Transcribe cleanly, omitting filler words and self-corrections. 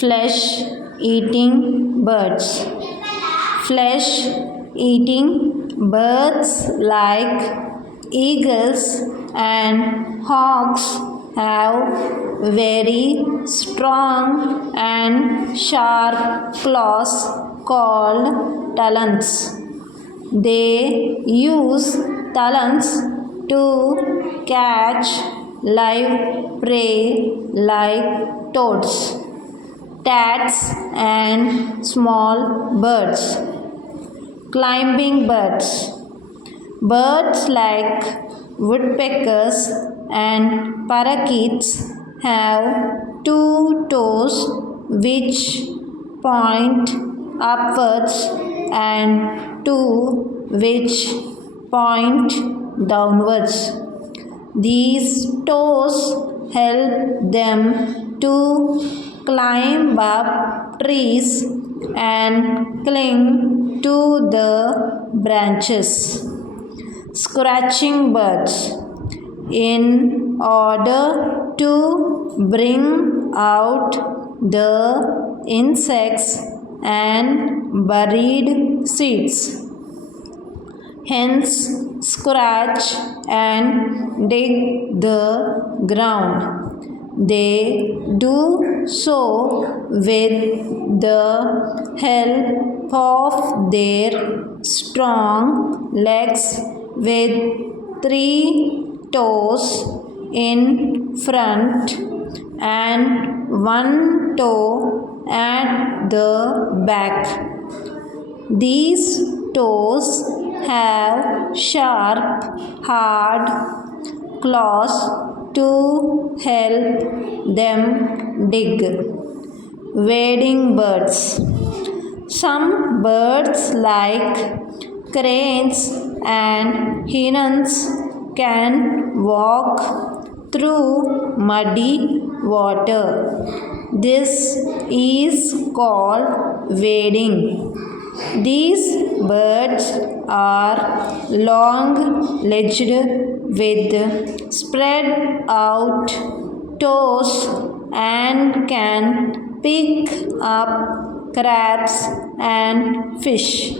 flesh eating birds. Flesh eating birds like eagles and hawks have very strong and sharp claws called talons. They use talons to catch live prey like toads, tats, and small birds. Climbing birds. Birds like woodpeckers and parakeets have two toes which point upwards and two which point downwards. These toes help them to climb up trees and cling to the branches. Scratching birds. In order to bring out the insects and buried seeds, hens scratch and dig the ground. They do so with the help of their strong legs with 3 toes in front and 1 toe at the back. These toes have sharp, hard claws to help them dig. Wading birds. Some birds like cranes and herons can walk through muddy water. This is called wading. These birds are long-legged with spread out toes and can pick up crabs and fish.